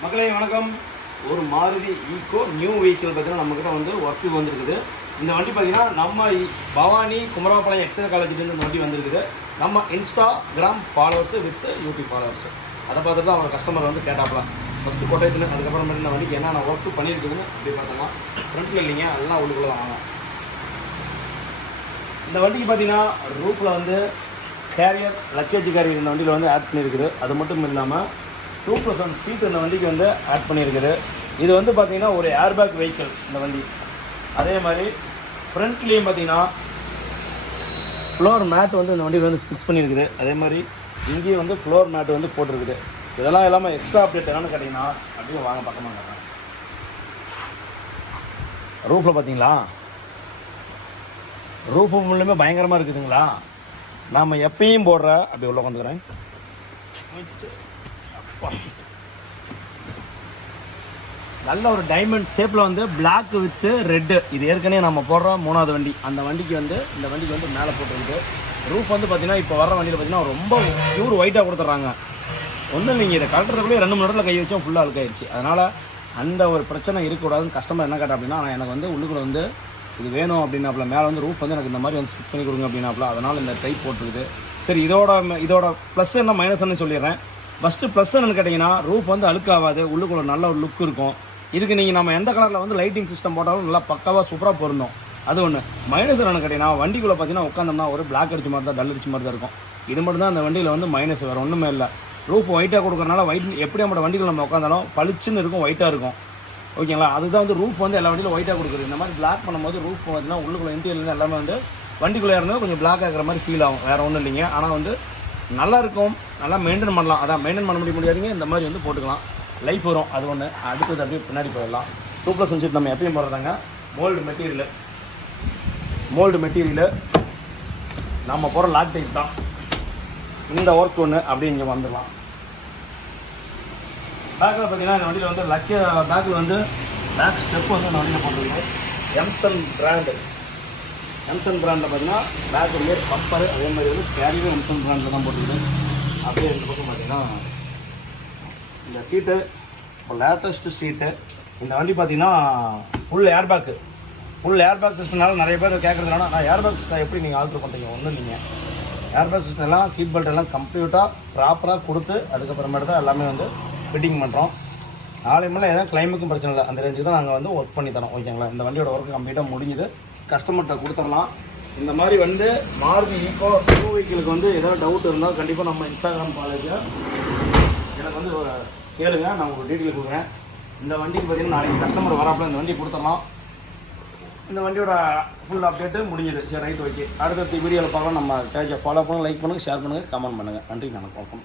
மக்களே வணக்கம். ஒரு மாருதி ஈக்கோ நியூ வெஹிக்கிள் பார்த்தீங்கன்னா நம்மக்கிட்ட வந்து ஒர்க்கு வந்துருக்குது. இந்த வண்டி பார்த்தீங்கன்னா நம்ம பவானி குமராபாளையம் எக்ஸல் காலேஜ்லேருந்து இந்த வண்டி வந்துருக்குது. நம்ம Instagram followers with YouTube followers அதை பார்த்துட்டு தான் அவங்க கஸ்டமர் வந்து கேட்டாப்பலாம். ஃபஸ்ட்டு கொட்டேஷனு, அதுக்கப்புறமேட்டு இந்த வண்டிக்கு என்னென்ன ஒர்க்கு பண்ணியிருக்குதுன்னு அப்படி பார்த்தோம்னா ஃப்ரண்ட்டில் இல்லைங்க, அதெல்லாம் உள்ளுக்குள்ளே தான் வாங்க. இந்த வண்டிக்கு பார்த்தீங்கன்னா ரூஃபில் வந்து கேரியர் லக்கேஜ் கேரியர் இந்த வண்டியில் வந்து ஆட் பண்ணியிருக்குது. அது மட்டும் இல்லாமல் 2+1 சீட் இந்த வண்டிக்கு வந்து ஆட் பண்ணியிருக்குது. இது வந்து பார்த்திங்கன்னா ஒரு ஏர்பேக் வெஹிக்கிள் இந்த வண்டி. அதே மாதிரி ஃப்ரண்ட்லேயும் பார்த்திங்கன்னா ஃப்ளோர் மேட் வந்து இந்த வண்டியில் வந்து ஃபிக்ஸ் பண்ணியிருக்குது. அதே மாதிரி இங்கேயும் வந்து ஃப்ளோர் மேட் வந்து போட்டிருக்குது. இதெல்லாம் இல்லாமல் எக்ஸ்ட்ரா அப்டேட் என்னென்னு கேட்டிங்கன்னா அப்படியே வாங்க பக்கமாக. ரூஃபில் பார்த்தீங்களா, ரூஃபு முள்ளுமே பயங்கரமாக இருக்குதுங்களா. நாம் எப்பயும் போடுற அப்படி உள்ள வந்துக்கிறேன். நல்ல ஒரு டைமண்ட் ஷேப்பில் வந்து பிளாக் வித்து ரெட்டு. இது ஏற்கனவே நம்ம போடுற 3வது வண்டி. அந்த வண்டிக்கு வந்து இந்த வண்டிக்கு வந்து மேலே போட்டுருக்கு. ரூஃப் வந்து பார்த்திங்கன்னா இப்போ வர வண்டியில் பார்த்திங்கன்னா ரொம்ப பியூர் ஒயிட்டாக கொடுத்துட்றாங்க. ஒன்றும் இல்லைங்க, இதை கலட்டுறதுக்குள்ளே 2 மணி நேரத்தில் கை வச்சோம் ஃபுல்லாக அழுக்காயிருச்சு. அதனால் அந்த ஒரு பிரச்சனை இருக்கக்கூடாதுன்னு கஸ்டமர் என்ன கேட்டா அப்படின்னா, எனக்கு வந்து உள்ளுக்குள்ள வந்து இது வேணும் அப்படின்னாப்புல, மேலே வந்து ரூஃப் வந்து எனக்கு இந்த மாதிரி வந்து ஸ்டிச் பண்ணி கொடுங்க அப்படின்னாப்புல, அதனால் இந்த டைப் போட்டுருக்குது. சரி, இதோட ப்ளஸ் என்ன மைனஸ்ன்னு சொல்லிடுறேன். ஃபஸ்ட்டு ப்ளஸ் என்னன்னு கேட்டிங்கன்னா, ரூஃப் வந்து அழுக்காகாது, உள்ளுக்குள்ள நல்ல ஒரு லுக் இருக்கும். இதுக்கு நீங்கள் நம்ம எந்த கலரில் வந்து லைட்டிங் சிஸ்டம் போட்டாலும் நல்லா பக்காவாக சூப்பராக பொருந்தும். அது ஒன்று. மைனஸ் என்னன்னு கேட்டிங்கன்னா, வண்டிக்குள்ளே பார்த்தீங்கன்னா உட்காந்தோம்னா ஒரு பிளாக் அடிச்ச மாதிரி தான், டல் அடிச்ச மாதிரி தான் இருக்கும். இது மட்டும் தான் அந்த வண்டியில் வந்து மைனஸ், வேறு ஒன்றுமே இல்லை. ரூஃப் ஒயிட்டாக கொடுக்குறனால ஒயிட் எப்படி நம்ம வண்டிகள் நம்ம உட்காந்தாலும் பளிச்சுன்னு இருக்கும், ஒயிட்டாக இருக்கும். ஓகேங்களா, அதுதான் வந்து ரூஃப் வந்து எல்லா வண்டியிலும் ஒயிட்டாக கொடுக்குறது. இந்த மாதிரி பிளாக் பண்ணும்போது ரூஃப் பார்த்தீங்கன்னா உள்ளுக்குள்ள இன்டீரியர்லேருந்து எல்லாமே வந்து வண்டிக்குள்ளே இருந்தால் கொஞ்சம் பிளாக் ஆகிற மாதிரி ஃபீல் ஆகும். வேறு ஒன்றும் இல்லைங்க. ஆனால் வந்து நல்லா இருக்கும், நல்லா மெயின்டைன் பண்ணலாம். அதான் மெயின்டைன் பண்ண முடியாதுங்க, இந்த மாதிரி வந்து போட்டுக்கலாம், லைஃப் வரும். அது ஒன்று. அடுத்தது அப்படியே பின்னாடி போயிடலாம். 2+1 சீட் நம்ம எப்பயும் போடுறதாங்க. மோல்டு மெட்டீரியலு நம்ம போகிற லாக் டைப் தான். இந்த ஒர்க் ஒன்று அப்படி இங்கே வந்துடலாம். பேக்கில் பார்த்தீங்கன்னா இந்த வண்டியில் வந்து பேக்கில் வந்து பேக் ஸ்டெப் வந்து இந்த வண்டியில் போட்டுருக்கு. எம்சன் பிராண்டில் பார்த்தீங்கன்னா பேக் வந்து பம்பரு, அதே மாதிரி வந்து கேரியும் எம்சன் பிராண்டில் தான் போட்டுருக்கு. அப்படியே இந்த பக்கம் பார்த்தீங்கன்னா இந்த சீட்டு இப்போ லேட்டஸ்ட்டு சீட்டு. இந்த வண்டி பார்த்தீங்கன்னா ஃபுல் ஏர்பேக் சிஸ்டம்னால நிறைய பேர் கேட்குறதுனால, நான் ஏர்பேக் சிஸ்டம் எப்படி நீங்கள் ஆல்ட்ரு பண்ணுறீங்க? ஒன்றும் இல்லைங்க. ஏர்பேக் சிஸ்டம் எல்லாம் சீட் பெல்ட் எல்லாம் கம்ப்ளீட்டாக ப்ராப்பராக கொடுத்து அதுக்கப்புறமேட்டு தான் எல்லாமே வந்து ஃபிட்டிங் பண்ணுறோம். நாளை மேலே ஏதாவது கிளைமுக்கும் பிரச்சனை இல்லை, அந்த ரேஞ்சுக்கு தான் நாங்கள் வந்து ஒர்க் பண்ணி தரோம். ஓகேங்களா, இந்த வண்டியோட ஒர்க்கு கம்ப்ளீட்டாக முடிஞ்சுது, கஸ்டமர்கிட்ட கொடுத்துடலாம். இந்த மாதிரி வந்து மாருதி ஈக்கோ நியூ வெஹிக்கிளுக்கு வந்து ஏதாவது டவுட் இருந்தால் கண்டிப்பாக நம்ம இன்ஸ்டாகிராம் காலேஜில் எனக்கு வந்து ஒரு கேளுங்க, நான் உங்களுக்கு டீட்டெயில் கொடுக்குறேன். இந்த வண்டிக்கு பார்த்தீங்கன்னா நாளைக்கு கஸ்டமர் வராப்பில் இந்த வண்டி கொடுத்துடலாம். இந்த வண்டியோட ஃபுல் அப்டேட்டு முடிஞ்சுது. சரி, ரைட், ஓகே. அடுத்த வீடியோவில் பார்க்கலாம். நம்ம பேஜை ஃபாலோ பண்ணுங்கள், லைக் பண்ணுங்கள், ஷேர் பண்ணுங்கள், கமெண்ட் பண்ணுங்கள். நன்றி, வணக்கம்.